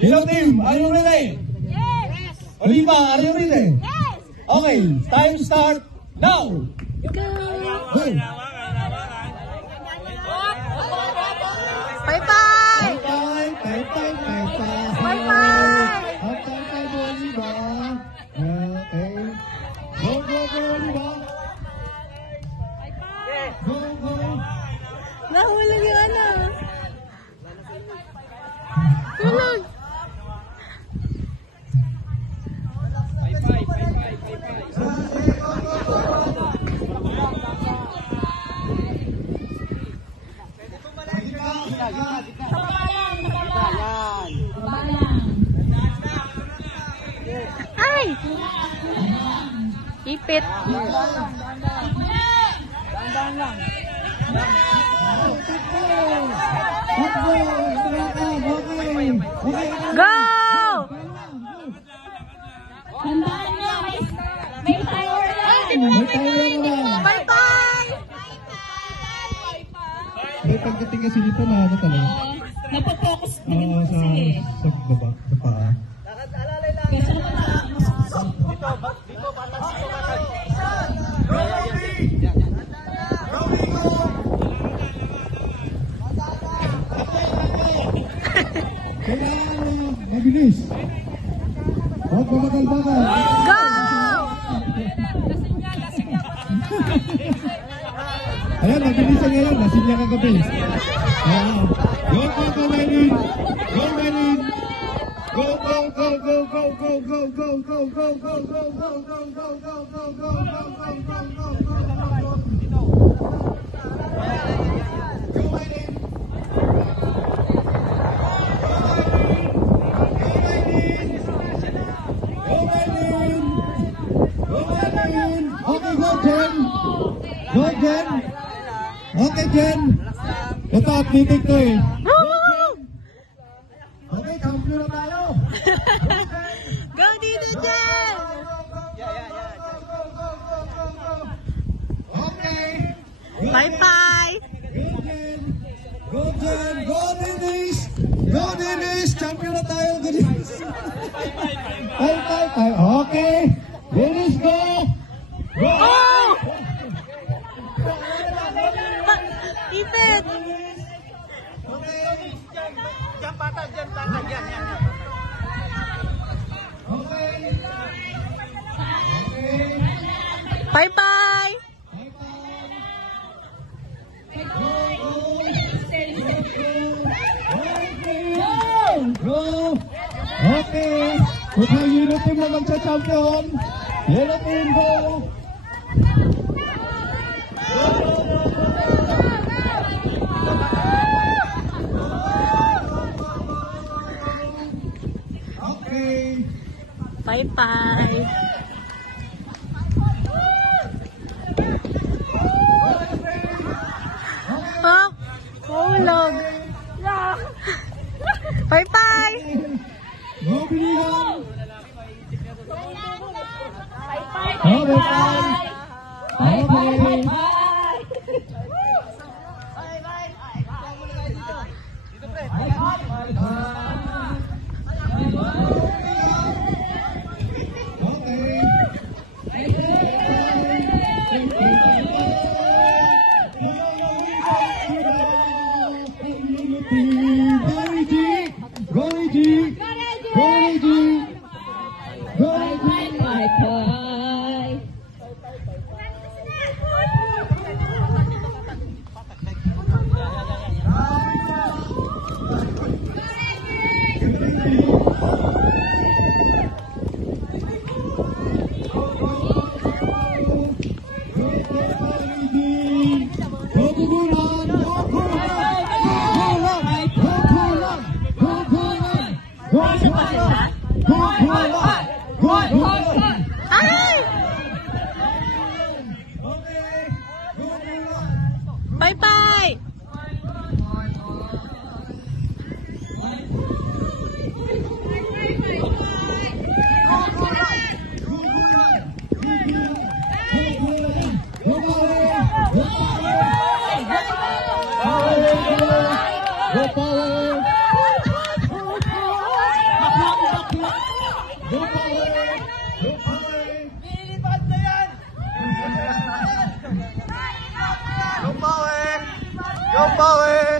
Yellow team, are you ready? Yes! Oliva, are you ready? Yes! Okay, time start now! Go! Go! Bye-bye! Bye-bye! Bye-bye! Bye-bye! Bye-bye! Bye-bye mo, Oliva. Okay. Go, go, go, Oliva. Go, go. Nahulog yung ano. Hulog. Ay! Ipit. Dahan-dahan lang. Go! Tandaan nyo, may power yan. Bye-bye! Eh, pagdating kasi dito na ano talaga? Napopokus na Oo, ganun sa kasi eh. baba, sa paa. Kasi naman Kailangan mabilis. Huwag mabagal-bagal. Go! Ayan, mabilisan ngayon. Lasing niya kagabi. Ayan. Go, go, go, Maylin. Go, Maylin. Go, go, go, go, go, go, go, go, go, go, go, go, go, go, go, go, go, go, go, go. Go, Maylin. Okay, go, Jen. Go, Jen. Okay, Jen. Ito, atletic to eh. Okay, champion na tayo. Go dito, Jen! Okay. Bye-bye! Go, Jen. Go, Jen. Go, Dennis. Go, Dennis. Champion na tayo, Dennis. Bye, bye, bye. Okay. Dennis, go. Go. Oh! Ipit! Diyan pata, yan. Bye-bye! Go! Okay! Kung yellow team na magsa-champion, yellow team, go! Okay! Bye-bye! Oh! Mahulog! Bye-bye! Go, Bilihan! Oh, bye-bye! Okay! Bye-bye! Go, power! bawi!